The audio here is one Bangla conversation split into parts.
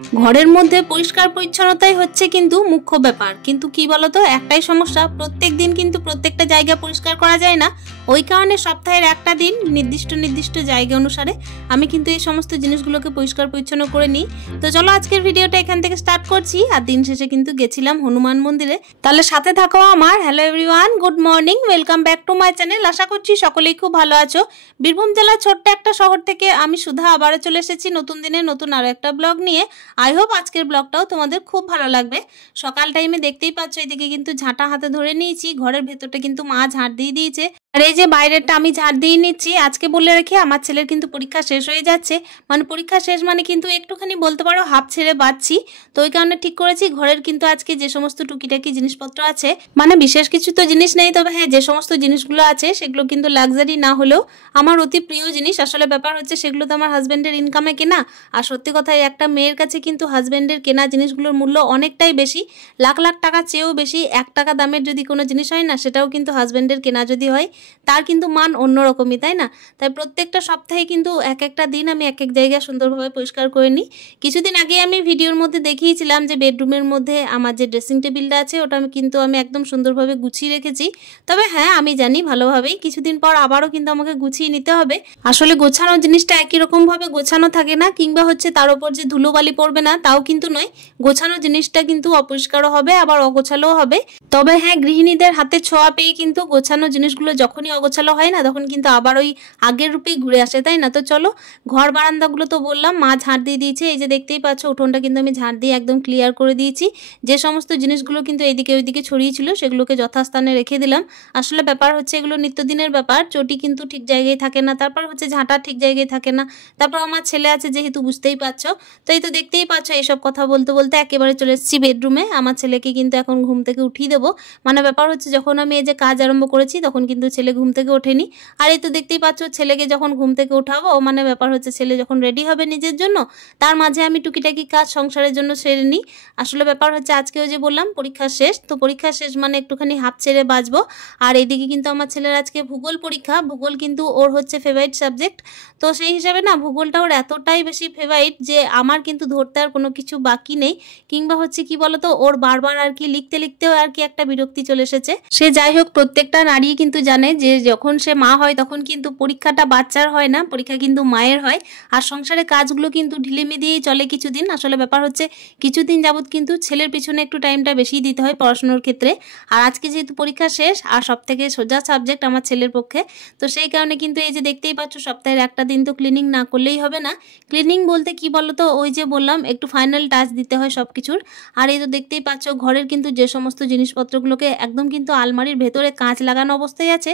ঘরের মধ্যে পরিষ্কার পরিচ্ছন্নতাই হচ্ছে কিন্তু মুখ্য ব্যাপার। কিন্তু কি বলতো, একটাই সমস্যা, প্রত্যেক দিন কিন্তু প্রত্যেকটা জায়গা পরিষ্কার করা যায় না। ওই কারণে সপ্তাহের একটা দিন নির্দিষ্ট জায়গা অনুসারে আমি কিন্তু এই সমস্ত জিনিসগুলোকে পরিষ্কার পরিচ্ছন্ন করে নিই। তো চলো আজকের ভিডিওটা এখান থেকে স্টার্ট করছি। আর দিন শেষে কিন্তু গেছিলাম হনুমান মন্দিরে। তাহলে সাথে থাকো আমার। Hello everyone, good morning, welcome back to my channel. আশা করছি সকলেই খুব ভালো আছো। বীরভূম জেলার ছোট্ট একটা শহর থেকে আমি সুধা আবারও চলে এসেছি নতুন দিনে নতুন আরো একটা ব্লগ নিয়ে। আই হোপ আজকের ব্লগটাও তোমাদের খুব ভালো লাগবে। সকাল টাইমে দেখতেই পাচ্ছ এদিকে কিন্তু ঝাঁটা হাতে ধরে নিয়েছি। ঘরের ভেতরটা কিন্তু মা ঝাড় দিয়ে দিয়েছে, আর এই যে বাইরেটা আমি ঝাড় দিয়ে নিচ্ছি। আজকে বলে রেখে আমার ছেলের কিন্তু পরীক্ষা শেষ হয়ে যাচ্ছে, মানে পরীক্ষা শেষ মানে কিন্তু একটুখানি বলতে পারো হাফ ছেড়ে বাঁচছি। তো ওই কারণে ঠিক করেছি ঘরের কিন্তু আজকে যে সমস্ত টুকিটাকি জিনিসপত্র আছে, মানে বিশেষ কিছু তো জিনিস নেই, তবে হ্যাঁ যে সমস্ত জিনিসগুলো আছে সেগুলো কিন্তু লাক্সারি না হলেও আমার অতি প্রিয় জিনিস। আসলে ব্যাপার হচ্ছে সেগুলো তো আমার হাজব্যান্ডের ইনকামে কেনা। আর সত্যি কথা, একটা মেয়ের কাছে কিন্তু হাজব্যান্ডের কেনা জিনিসগুলোর মূল্য অনেকটাই বেশি, লাখ লাখ টাকা চেয়েও বেশি। 1 টাকা দামের যদি কোনো জিনিস হয় না, সেটাও কিন্তু হাজব্যান্ডের কেনা যদি হয় তার কিন্তু মান অন্যরকমই, তাই না? তাই প্রত্যেকটা সপ্তাহে কিন্তু এক একটা দিন আমি এক এক জায়গা সুন্দরভাবে পরিষ্কার করে নিই। কিছুদিন আগে আমি ভিডিওর মধ্যে দেখিয়েছিলাম যে বেডরুমের মধ্যে আমার যে ড্রেসিং টেবিলটা আছে ওটা কিন্তু আমি একদম সুন্দরভাবে গুছিয়ে রেখেছি। তবে হ্যাঁ আমি জানি ভালোভাবেই কিছুদিন পর আবারও কিন্তু আমাকে গুছিয়ে নিতে হবে। আসলে গোছানো জিনিসটা একই রকম ভাবে গোছানো থাকে না, কিংবা হচ্ছে তার উপর যে ধুলোবালি পড়বে না তাও কিন্তু নয়। গোছানো জিনিসটা কিন্তু অপরিষ্কারও হবে আবার অগোছালোও হবে। তবে হ্যাঁ, গৃহিণীদের হাতে ছোঁয়া পেয়ে কিন্তু গোছানো জিনিসগুলো যখনই অগোছালো হয় না তখন কিন্তু আবার ওই আগের রূপেই ঘুরে আসে, তাই না? তো চলো, ঘর বারান্দাগুলো তো বললাম মা ঝাড় দিয়ে দিয়েছে। এই যে দেখতেই পাচ্ছ উঠোনটা কিন্তু আমি ঝাড় দিয়ে একদম ক্লিয়ার করে দিয়েছি। যে সমস্ত জিনিসগুলো কিন্তু এইদিকে ওইদিকে ছড়িয়ে ছিল সেগুলোকে যথাস্থানে রেখে দিলাম। আসলে ব্যাপার হচ্ছে এগুলো নিত্যদিনের ব্যাপার, চটি কিন্তু ঠিক জায়গায় থাকে না, তারপর হচ্ছে ঝাঁটা ঠিক জায়গায় থাকে না, তারপর আমার ছেলে আছে যেহেতু বুঝতেই পারছো। তো এই তো দেখতেই পাচ্ছ এইসব কথা বলতে বলতে একেবারে চলে এসেছি বেডরুমে। আমার ছেলেকে কিন্তু এখন ঘুম থেকে উঠিয়ে দেবো। মানে ব্যাপার হচ্ছে যখন আমি এই যে কাজ আরম্ভ করেছি তখন কিন্তু ছেলে ঘুম থেকে ওঠেনি। আর এই তো দেখতেই পাচ্ছ ছেলেকে যখন ঘুম থেকে উঠাবো, মানে ব্যাপার হচ্ছে ছেলে যখন রেডি হবে নিজের জন্য, তার মাঝে আমি টুকিটাকি কাজ সংসারের জন্য সেরে নিই। আসলে ব্যাপার হচ্ছে আজকেও যে বললাম পরীক্ষা শেষ, তো পরীক্ষা শেষ মানে একটুখানি হাফ ছেড়ে বাঁচবো। আর এইদিকে কিন্তু আমার ছেলের আজকে ভূগোল পরীক্ষা। ভূগোল কিন্তু ওর হচ্ছে ফেভারিট সাবজেক্ট। তো সেই হিসাবে না ভূগোলটা ওর এতটাই বেশি ফেভারিট যে আমার কিন্তু ধরতে আর কোনো কিছু বাকি নেই, কিংবা হচ্ছে কি বলতো ওর বারবার আর কি লিখতে লিখতেও আর কি একটা বিরক্তি চলে এসেছে। সে যাই হোক, প্রত্যেকটা নারী কিন্তু জানে যে যখন সে মা হয় তখন কিন্তু পরীক্ষাটা বাচ্চার হয় না, পরীক্ষা কিন্তু মায়ের হয়। আর সংসারের কাজগুলো কিন্তু ঢিলেমি দিয়েই চলে কিছুদিন। আসলে ব্যাপার হচ্ছে কিছুদিন যাবত কিন্তু ছেলের পিছনে একটু টাইমটা বেশি দিতে হয় পড়াশোনার ক্ষেত্রে। আর আজকে যেহেতু পরীক্ষা শেষ আর সব থেকে সোজা সাবজেক্ট আমার ছেলের পক্ষে, তো সেই কারণে কিন্তু এই যে দেখতেই পাচ্ছ সপ্তাহের একটা দিন তো ক্লিনিং না করলেই হবে না। ক্লিনিং বলতে কি বলতো, ওই যে বললাম একটু ফাইনাল টাচ দিতে হয় সব কিছুর। আর এই তো দেখতেই পাচ্ছ ঘরের কিন্তু যে সমস্ত জিনিসপত্রগুলোকে একদম কিন্তু আলমারির ভেতরে কাঁচ লাগানো অবস্থায় আছে,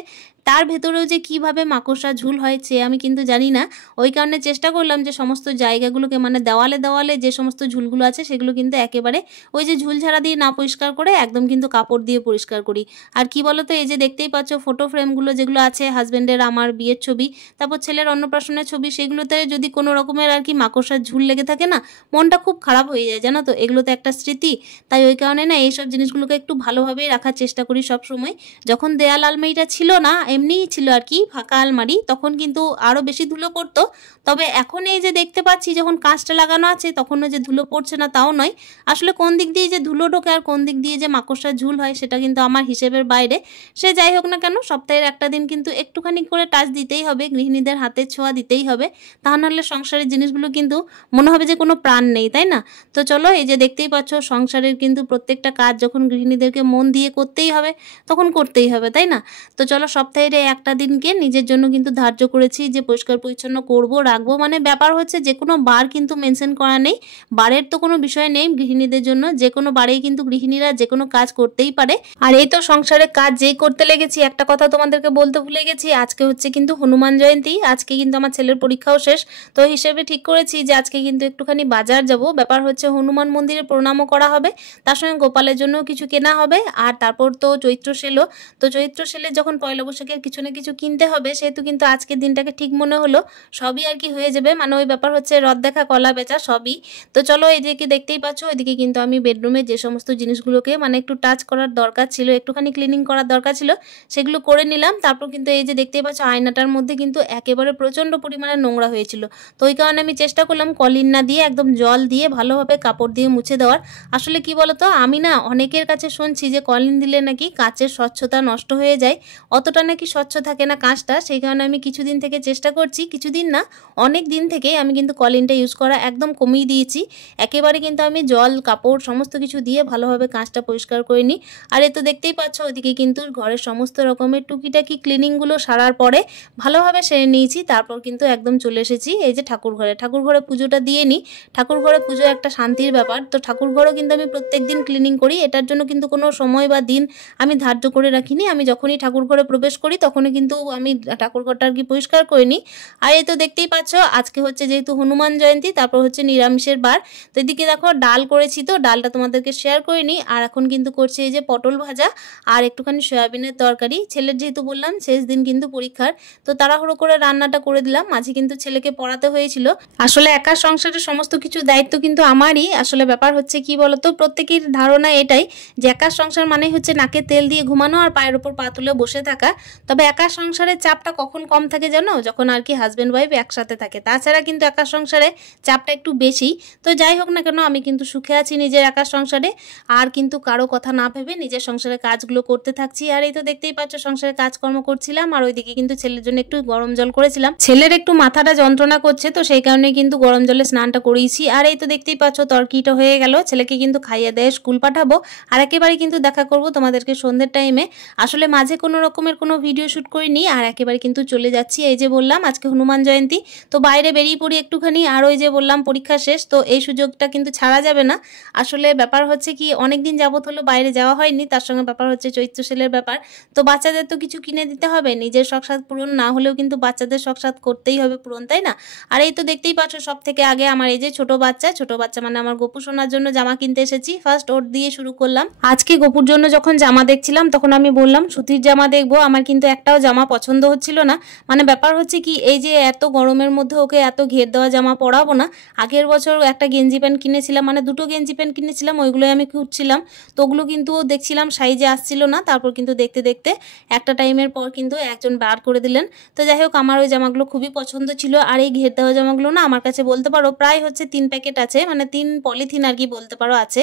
তার ভেতরেও যে কিভাবে মাকড়সা ঝুল হয় সে আমি কিন্তু জানি না। ওই কারণে চেষ্টা করলাম যে সমস্ত জায়গাগুলোকে, মানে দেওয়ালে দেওয়ালে যে সমস্ত ঝুলগুলো আছে সেগুলো কিন্তু একেবারে ওই যে ঝুল ঝাড়া দিয়ে না পরিষ্কার করে একদম কিন্তু কাপড় দিয়ে পরিষ্কার করি। আর কি বলতো, এই যে দেখতেই পাচ্ছ ফটো ফ্রেমগুলো যেগুলো আছে হাজব্যান্ডের, আমার বিয়ের ছবি, তারপর ছেলের অন্নপ্রাশনের ছবি, সেগুলোতে যদি কোনো রকমের আর কি মাকড়সার ঝুল লেগে থাকে না, মনটা খুব খারাপ হয়ে যায়, জানো তো? এগুলো তো একটা স্মৃতি। তাই ওই কারণে না এইসব জিনিসগুলোকে একটু ভালোভাবেই রাখার চেষ্টা করি সব সময়। যখন দেয়াল আলমারিটা ছিল না, এমনিই ছিল আর কি ফাঁকা আলমারি, তখন কিন্তু আরো বেশি ধুলো পড়তো। তবে এখন এই যে দেখতে পাচ্ছি যখন কাঁচটা লাগানো আছে তখনও যে ধুলো পড়ছে না তাও নয়। আসলে কোন দিক দিয়ে যে ধুলো ঢোকে আর কোন দিক দিয়ে যে মাকড়সার ঝুল হয় সেটা কিন্তু আমার হিসেবের বাইরে। সে যাই হোক না কেন, সপ্তাহের একটা দিন কিন্তু একটুখানি করে টাচ দিতেই হবে, গৃহিণীদের হাতে ছোঁয়া দিতেই হবে। তা নাহলে সংসারের জিনিসগুলো কিন্তু মনে হবে যে কোনো প্রাণ নেই, তাই না? তো চলো, এই যে দেখতেই পাচ্ছ সংসারের কিন্তু প্রত্যেকটা কাজ যখন গৃহিণীদেরকে মন দিয়ে করতেই হবে তখন করতেই হবে, তাই না? তো চলো, সপ্তাহের একটা দিনকে নিজের জন্য কিন্তু ধার্য করেছি যে পরিষ্কার পরিচ্ছন্ন করব, রাখবো। মানে ব্যাপার হচ্ছে যে কোনো বার কিন্তু মেনশন করা নেই, বারের তো কোনো বিষয় নেই গৃহিণীদের জন্য। যে কোনো বারেই কিন্তু গৃহিণীরা যে কোনো কাজ করতেই পারে। আর এই তো সংসারের কাজ যেই করতে লেগেছি, একটা কথা তোমাদেরকে বলতে ভুলে গেছি, আজকে হচ্ছে কিন্তু হনুমান জয়ন্তী। আজকে কিন্তু আমার ছেলের পরীক্ষাও শেষ, তো হিসেবে ঠিক করেছি যে আজকে কিন্তু একটুখানি বাজার যাব। ব্যাপার হচ্ছে হনুমান মন্দিরে প্রণামও করা হবে, তার সঙ্গে গোপালের জন্য কিছু কেনা হবে। আর তারপর তো চৈত্র সেলও, তো চৈত্র সেলে যখন পয়লা বৈশাখে নিজের কিছু না কিছু কিনতে হবে, সেহেতু কিন্তু আজকের দিনটাকে ঠিক মনে হলো সবই আর কি হয়ে যাবে, মানে ওই ব্যাপার হচ্ছে রদ দেখা কলা বেচা সবই। তো চলো এদিকে দেখতেই পাচ্ছ, ওইদিকে কিন্তু আমি বেডরুমে যে সমস্ত জিনিসগুলোকে মানে একটু টাচ করার দরকার ছিল, একটুখানি ক্লিনিং করার দরকার ছিল, সেগুলো করে নিলাম। তারপর কিন্তু এই যে দেখতেই পাচ্ছ আয়নাটার মধ্যে কিন্তু একেবারে প্রচণ্ড পরিমাণে নোংরা হয়েছিল। তো ওই কারণে আমি চেষ্টা করলাম কলিন না দিয়ে একদম জল দিয়ে ভালোভাবে কাপড় দিয়ে মুছে দেওয়ার। আসলে কি বলতো, আমি না অনেকের কাছে শুনছি যে কলিন দিলে নাকি কাচের স্বচ্ছতা নষ্ট হয়ে যায়, অতটা নাকি স্বচ্ছ থাকে না কাঁচটা। সেই কারণে আমি কিছুদিন থেকে চেষ্টা করছি, কিছুদিন না অনেক দিন থেকেই আমি কিন্তু কলিনটা ইউজ করা একদম কমিয়ে দিয়েছি। একেবারে কিন্তু আমি জল কাপড় সমস্ত কিছু দিয়ে ভালোভাবে কাঁচটা পরিষ্কার করে নিই। আর এ তো দেখতেই পাচ্ছ ওদিকে কিন্তু ঘরের সমস্ত রকমের টুকিটাকি ক্লিনিংগুলো সারার পরে ভালোভাবে সেরে নিয়েছি। তারপর কিন্তু একদম চলে এসেছি এই যে ঠাকুরঘরে পুজোটা দিয়ে নিই। ঠাকুরঘরে পুজো একটা শান্তির ব্যাপার, তো ঠাকুরঘরও কিন্তু আমি প্রত্যেক দিন ক্লিনিং করি। এটার জন্য কিন্তু কোনো সময় বা দিন আমি ধার্য করে রাখিনি, আমি যখনই ঠাকুরঘরে প্রবেশ করি তখনই কিন্তু আমি ঠাকুরঘরটা আর কি পরিষ্কার করে নিই। আর এই তো দেখতেই পাচ্ছ আজকে হচ্ছে যেহেতু হনুমান জয়ন্তী, তারপর হচ্ছে নিরামিষের বার। তো এদিকে দেখো ডাল করেছি, তো ডালটা তোমাদেরকে শেয়ার করে নিই। আর এখন কিন্তু করছি এই যে পটল ভাজা আর একটুখানি সয়াবিনের তরকারি। ছেলের যেহেতু বললাম শেষ দিন কিন্তু পরীক্ষার, তো তাড়াহুড়ো করে রান্নাটা করে দিলাম। মাঝে কিন্তু ছেলেকে পড়াতে হয়েছিল। আসলে একা সংসারের সমস্ত কিছু দায়িত্ব কিন্তু আমারই। আসলে ব্যাপার হচ্ছে কি বলতো, প্রত্যেকের ধারণা এটাই যে একা সংসার মানে হচ্ছে নাকে তেল দিয়ে ঘুমানো আর পায়ের ওপর পা তুলে বসে থাকা। তবে একা সংসারের চাপটা কখন কম থাকে জানো, যখন আর কি হাজব্যান্ড ওয়াইফ একসাথে থাকে। তাছাড়া কিন্তু একা সংসারে চাপটা একটু বেশি। তো যাই হোক না কেন, আমি কিন্তু সুখে আছি নিজের একা সংসারে, আর কিন্তু কারো কথা না ভেবে নিজের সংসারের কাজগুলো করতে থাকছি। আর এই তো দেখতেই পাচ্ছ সংসারের কাজকর্ম করছিলাম, আর ওইদিকে কিন্তু ছেলের জন্য একটু গরম জল করেছিলাম। ছেলের একটু মাথাটা যন্ত্রণা করছে, তো সেই কারণে কিন্তু গরম জলে স্নানটা করিয়েছি। আর এই তো দেখতেই পাচ্ছ তরকিটা হয়ে গেল, ছেলেকে কিন্তু খাইয়ে দেয় স্কুল পাঠাবো। আর একেবারে কিন্তু দেখা করবো তোমাদেরকে সন্ধ্যের টাইমে। আসলে মাঝে কোনো রকমের কোনো ভিডিও শ্যুট করিনি, আর একেবারে কিন্তু চলে যাচ্ছি। এই যে বললাম আজকে হনুমান জয়ন্তী, তো বাইরে বেরিয়ে পড়ি একটুখানি। আর ওই যে বললাম পরীক্ষা শেষ, তো এই সুযোগটা কিন্তু ছাড়া যাবে না। আসলে ব্যাপার হচ্ছে কি, অনেকদিন যাবত হলো বাইরে যাওয়া হয়নি, তার সঙ্গে ব্যাপার হচ্ছে চৈত্র সেলের ব্যাপার। তো বাচ্চাদের তো কিছু কিনে দিতে হবে, নিজের শখ-সাদ পূরণ না হলেও কিন্তু বাচ্চাদের শখ-সাদ করতেই হবে পূরণ, তাই না? আর এই তো দেখতেই পাচ্ছ সব থেকে আগে আমার এই যে ছোট বাচ্চা মানে আমার গপু সোনার জন্য জামা কিনতে এসেছি। ফার্স্ট ওর দিয়ে শুরু করলাম। আজকে গপুর জন্য যখন জামা দেখছিলাম তখন আমি বললাম সুতির জামা দেখবো, আমার কিন্তু একটাও জামা পছন্দ হচ্ছিল না। মানে ব্যাপার হচ্ছে কি, এই যে এত গরমের মধ্যে ওকে এত ঘের দেওয়া জামা পরাবো না। আগের বছর একটা গেঞ্জি প্যান্ট কিনেছিলাম, মানে দুটো গেঞ্জি প্যান্ট কিনেছিলাম, ওইগুলোই আমি খুঁজছিলাম। তো ওগুলো কিন্তু দেখছিলাম সাইজে আসছিল না। তারপর কিন্তু দেখতে দেখতে একটা টাইমের পর কিন্তু একজন বার করে দিলেন। তো যাই হোক আমার ওই জামাগুলো খুবই পছন্দ ছিল। আর এই ঘের দেওয়া জামাগুলো না আমার কাছে বলতে পারো প্রায় হচ্ছে 3 প্যাকেট আছে, মানে 3 পলিথিন আর কি বলতে পারো আছে।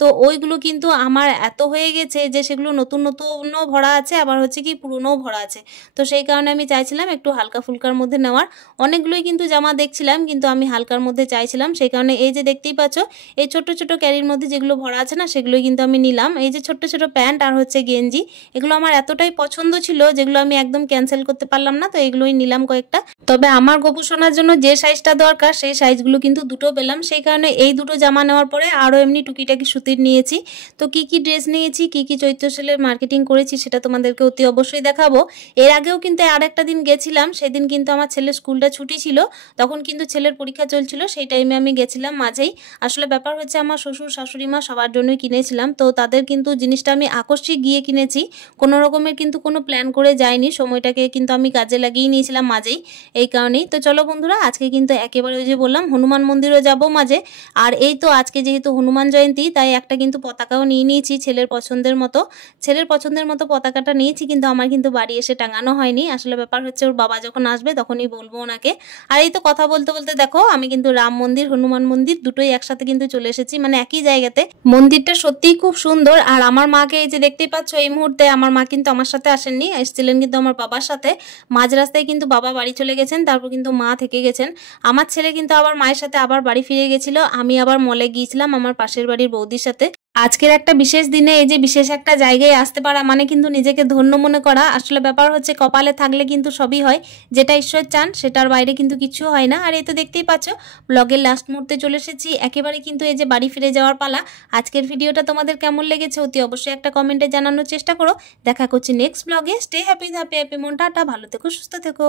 তো ওইগুলো কিন্তু আমার এত হয়ে গেছে যে সেগুলো নতুন নতুনও ভরা আছে, আবার হচ্ছে কি পুরনোও ভরা আছে। তো সেই কারণে আমি চাইছিলাম একটু হালকা ফুলকার মধ্যে নেওয়ার। অনেকগুলোই কিন্তু জামা দেখছিলাম, কিন্তু আমি হালকার মধ্যে চাইছিলাম। সেই কারণে এই যে দেখতেই পাচ্ছ এই ছোট ছোট ক্যারির মধ্যে যেগুলো ভরা আছে না, সেগুলোই কিন্তু আমি নিলাম। এই যে ছোট ছোট প্যান্ট আর হচ্ছে গেঞ্জি, এগুলো আমার এতটাই পছন্দ ছিল যেগুলো আমি একদম ক্যান্সেল করতে পারলাম না, তো এগুলোই নিলাম কয়েকটা। তবে আমার গপু সোনার জন্য যে সাইজটা দরকার সেই সাইজগুলো কিন্তু দুটো পেলাম। সেই কারণে এই দুটো জামা নেওয়ার পরে আরও এমনি টুকিটাকি সুতির নিয়েছি। তো কি কি ড্রেস নিয়েছি, কি কি চৈত্র সেলের মার্কেটিং করেছি সেটা তোমাদেরকে অতি অবশ্যই দেখাবো। এর আগেও কিন্তু আরেকটা দিন গেছিলাম, সেদিন কিন্তু আমার ছেলের স্কুলটা ছুটি ছিল, তখন কিন্তু ছেলের পরীক্ষা চলছিল, সেই টাইমে আমি গেছিলাম মাঝেই। আসলে ব্যাপার হচ্ছে আমার শ্বশুর শাশুড়ি মা সবার জন্যই কিনেছিলাম, তো তাদের কিন্তু জিনিসটা আমি আকস্মিক গিয়ে কিনেছি, কোনো রকমের কিন্তু কোনো প্ল্যান করে যাইনি। সময়টাকে কিন্তু আমি কাজে লাগিয়ে নিয়েছিলাম মাঝেই, এই কারণেই। তো চলো বন্ধুরা, আজকে কিন্তু একেবারে ওই যে বললাম হনুমান মন্দিরও যাবো মাঝে। আর এই তো আজকে যেহেতু হনুমান জয়ন্তী, তাই একটা কিন্তু পতাকাও নিয়ে নিয়েছি ছেলের পছন্দের মতো পতাকাটা নিয়েছি, কিন্তু আমার কিন্তু বাড়ি এসে টাঙানো হয়নি। আসলে ব্যাপার হচ্ছে ওর বাবা যখন আসবে তখনই বলবো ওনাকে। আর এই তো কথা বলতে বলতে দেখো আমি কিন্তু রাম মন্দির হনুমান মন্দির দুটোই একসাথে কিন্তু চলে এসেছি, মানে একই জায়গাতে। মন্দিরটা সত্যিই খুব সুন্দর। আর আমার মাকে এই যে দেখতেই পাচ্ছ এই মুহূর্তে আমার মা কিন্তু আমার সাথে আসেননি, এসেছিলেন কিন্তু আমার বাবার সাথে। মাঝ রাস্তায় কিন্তু বাবা বাড়ি চলে গেছেন, তারপর কিন্তু মা থেকে গেছেন। আমার ছেলে কিন্তু আবার মায়ের সাথে আবার বাড়ি ফিরে গেছিল, আমি আবার মলে গিয়েছিলাম আমার পাশের বাড়ির বৌদির সাথে। আজকের একটা বিশেষ দিনে এই যে বিশেষ একটা জায়গায় আসতে পারা মানে কিন্তু নিজেকে ধন্য মনে করা। আসলে ব্যাপার হচ্ছে কপালে থাকলে কিন্তু সবই হয়, যেটা ঈশ্বর চান সেটার বাইরে কিন্তু কিছু হয় না। আর এই তো দেখতেই পাচ্ছ ব্লগের লাস্ট মুহূর্তে চলে এসেছি, একেবারে কিন্তু এই যে বাড়ি ফিরে যাওয়ার পালা। আজকের ভিডিওটা তোমাদের কেমন লেগেছে অতি অবশ্যই একটা কমেন্টে জানানোর চেষ্টা করো। দেখা করছি নেক্সট ব্লগে। স্টে হ্যাপি, হ্যাপি হ্যাপি মন, টাটা, ভালো থেকো, সুস্থ থেকো।